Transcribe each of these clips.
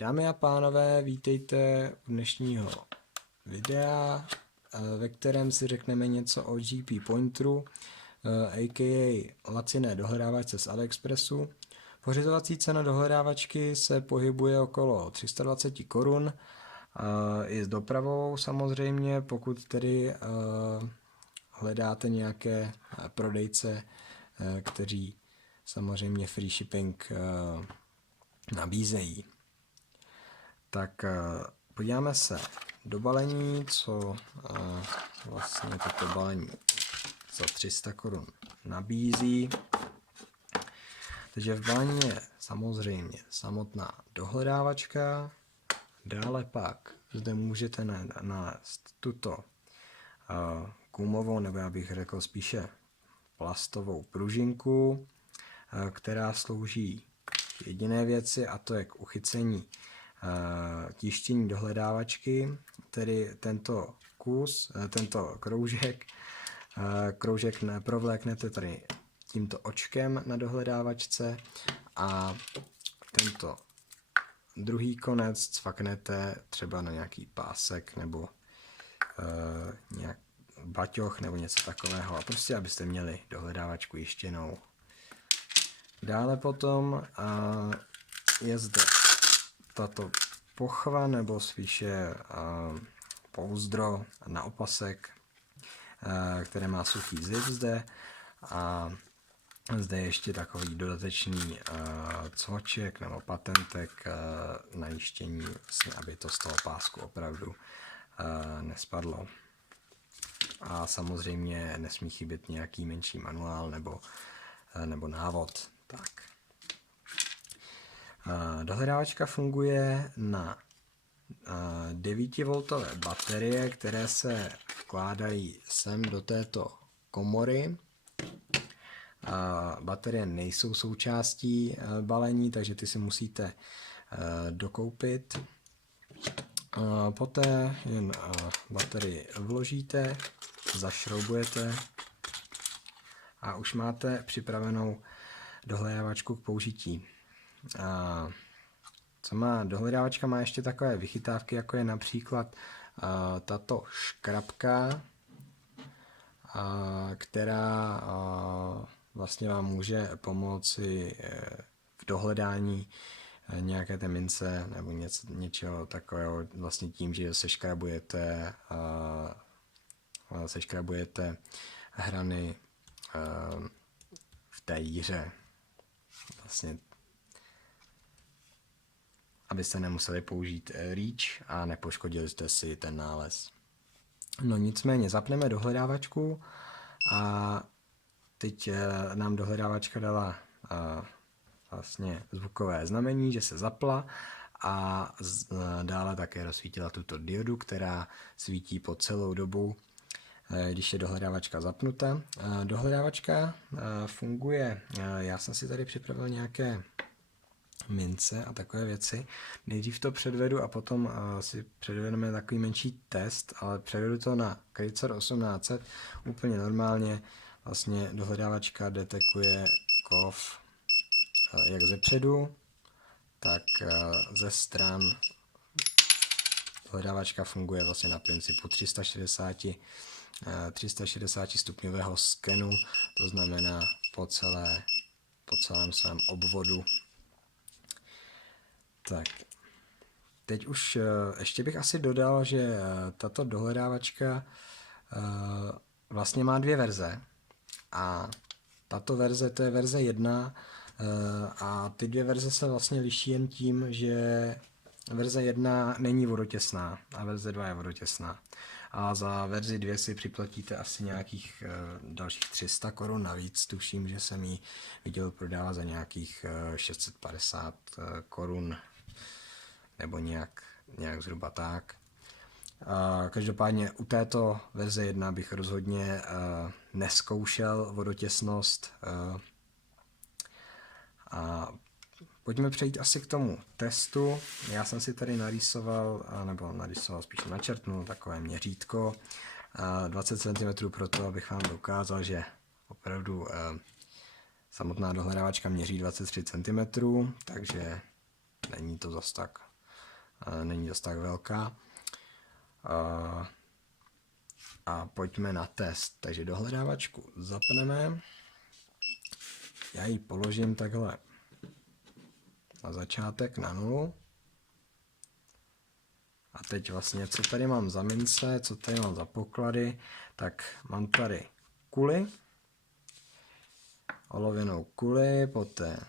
Dámy a pánové, vítejte u dnešního videa, ve kterém si řekneme něco o GP Pointeru, a.k.a. laciné dohledávačce z AliExpressu. Pořizovací cena dohledávačky se pohybuje okolo 320 korun, i s dopravou samozřejmě, pokud tedy hledáte nějaké prodejce, kteří samozřejmě free shipping nabízejí. Tak podíváme se do balení, co vlastně toto balení za 300 korun nabízí. Takže v balení je samozřejmě samotná dohledávačka, dále pak zde můžete nalézt tuto gumovou, nebo já bych řekl spíše plastovou pružinku, která slouží k jediné věci, a to je k uchycení tištění dohledávačky, tedy tento kroužek provléknete tady tímto očkem na dohledávačce a tento druhý konec cvaknete třeba na nějaký pásek nebo nějak baťoch nebo něco takového, a prostě abyste měli dohledávačku jištěnou. Dále potom je zde tato pochva, nebo spíše pouzdro na opasek, které má suchý zip zde, a zde je ještě takový dodatečný cvoček nebo patentek na jištění, aby to z toho pásku opravdu nespadlo. A samozřejmě nesmí chybět nějaký menší manuál nebo návod. Tak. Dohledávačka funguje na 9V baterie, které se vkládají sem do této komory. Baterie nejsou součástí balení, takže ty si musíte dokoupit. Poté jen baterii vložíte, zašroubujete a už máte připravenou dohledávačku k použití. Co má dohledávačka? Má ještě takové vychytávky, jako je například tato škrabka, která vlastně vám může pomoci v dohledání nějaké té mince nebo něčeho takového, vlastně tím, že seškrabujete hrany v té jíře. Vlastně, abyste nemuseli použít REACH a nepoškodili jste si ten nález. No nicméně zapneme dohledávačku a teď nám dohledávačka dala vlastně zvukové znamení, že se zapla, a dále také rozsvítila tuto diodu, která svítí po celou dobu, když je dohledávačka zapnuta. Dohledávačka funguje, já jsem si tady připravil nějaké mince a takové věci. Nejdřív to předvedu a potom si předvedeme takový menší test, ale předvedu to na Kratzer 1800 úplně normálně. Vlastně dohledávačka detekuje kov jak ze předu, tak ze stran. Dohledávačka funguje vlastně na principu 360 stupňového skenu, to znamená po celém svém obvodu. Tak, teď už ještě bych asi dodal, že tato dohledávačka vlastně má dvě verze, a tato verze, to je verze 1, a ty dvě verze se vlastně liší jen tím, že verze 1 není vodotěsná a verze 2 je vodotěsná. A za verzi 2 si připlatíte asi nějakých dalších 300 korun navíc. Tuším, že jsem ji viděl prodávat za nějakých 650 korun nebo nějak zhruba tak. Každopádně u této verze 1 bych rozhodně neskoušel vodotěsnost. A pojďme přejít asi k tomu testu. Já jsem si tady narýsoval spíš načrtnul takové měřítko 20 cm pro to, abych vám dokázal, že opravdu samotná dohledávačka měří 23 cm, takže není to zas tak není dost tak velká. A pojďme na test. Takže dohledávačku zapneme. Já ji položím takhle na začátek na 0. A teď vlastně, co tady mám za mince, co tady mám za poklady, tak mám tady kuli, olověnou kuli, poté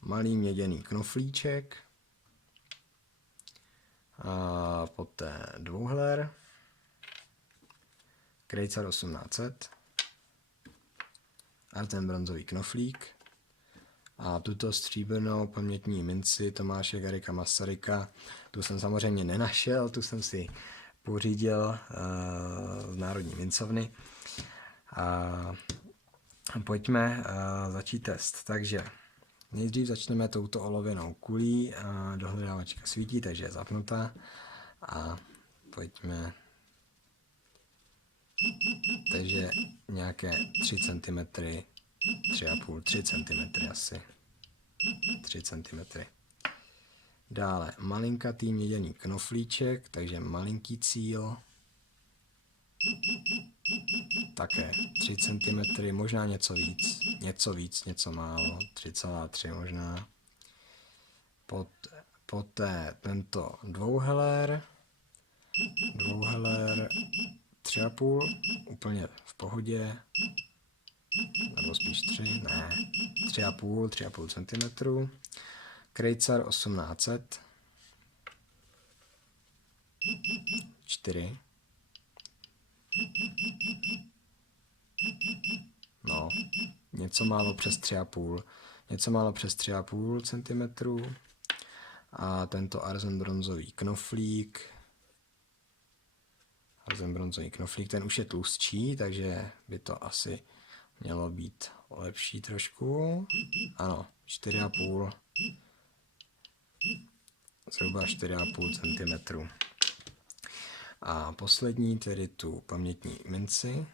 malý měděný knoflíček, a poté dvouhler, Krejcar 1800 a ten bronzový knoflík a tuto stříbrnou pamětní minci Tomáše Garrigua Masaryka, tu jsem samozřejmě nenašel, tu jsem si pořídil z Národní mincovny. Pojďme začít test. Takže nejdřív začneme touto olověnou kulí, dohledávačka svítí, takže je zapnutá a pojďme. Takže nějaké 3 cm, 3,5, 3 cm asi. 3 cm. Dále malinkatý měděný knoflíček, takže malinký cíl. Také 3 cm, možná něco víc, něco málo, 3,3 možná. Poté tento dvouhelér 3,5, úplně v pohodě, nebo spíš 3, ne, 3,5 cm. Krejcar 1800, 4, no, něco málo přes 3,5 cm. A tento arzen bronzový knoflík, ten už je tlustší, takže by to asi mělo být lepší trošku. Ano, 4,5, zhruba 4,5 cm. A poslední, tedy tu pamětní minci.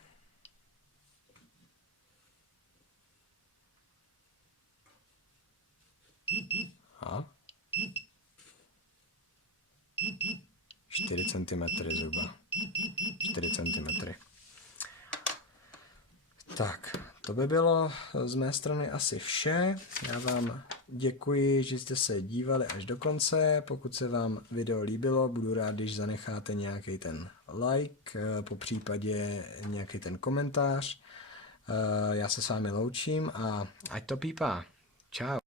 A 4 cm zhruba. 4 cm. Tak, to by bylo z mé strany asi vše. Já vám děkuji, že jste se dívali až do konce. Pokud se vám video líbilo, budu rád, když zanecháte nějaký ten like, popřípadě nějaký ten komentář. Já se s vámi loučím a ať to pípá. Čau.